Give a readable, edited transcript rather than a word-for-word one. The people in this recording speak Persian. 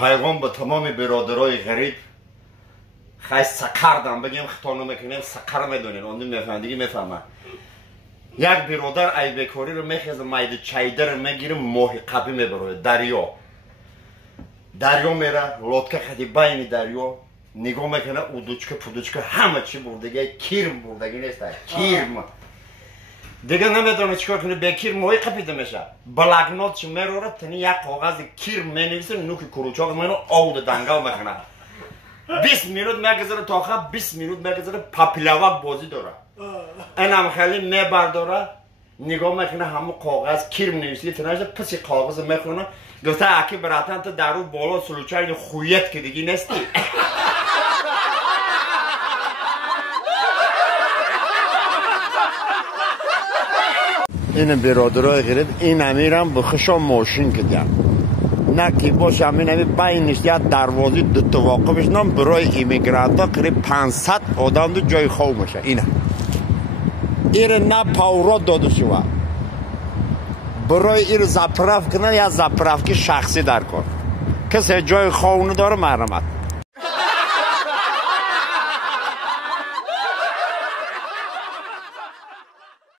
پیغام به تمام برادرای غریب خیلی سقر دارم بگیم خطانو میکنیم سقر میدونین اون میفهمن دیگه میفهمن یک برادر ای بیکاری رو میخیزه میده چایده رو میگیره ماهی قبی میبره دریا میره لطکه خدی بین دریا نگاه میکنه اودوچکه پودوچکه همه چی بردگی کیرم بردگی نیست کیرم دیگه نمیدونه چیکار کنه به کیر ماهی قپیده میشه بلگنات چی میروره تنی یک کاغذ کیر مینویسه نوک کروچاق منو آود دنگل میکنه 20 مینوت میگذاره تا آخر 20 مینوت میگذاره پاپیلاوک بازی داره اینم خیلی میبرداره نگاه میکنه همون کاغذ کیر مینویسی تنش پسی کاغذ میخونه گفته اکی براتن تو درو بالا سلوچه خویت که دیگه نیستی این برادرای غریب این امیرم بخشم ماشین کردن نه که باشه همین بینش یا دروازه دو تا واقفش نام برای ایمیگرانت ها قریب 500 آدم دو جای خواه میشه اینه ایره نه پاورات داده شوه برای ایره زپرف کنن یا زپرف که شخصی در کن کسی جای خواه نداره محرمت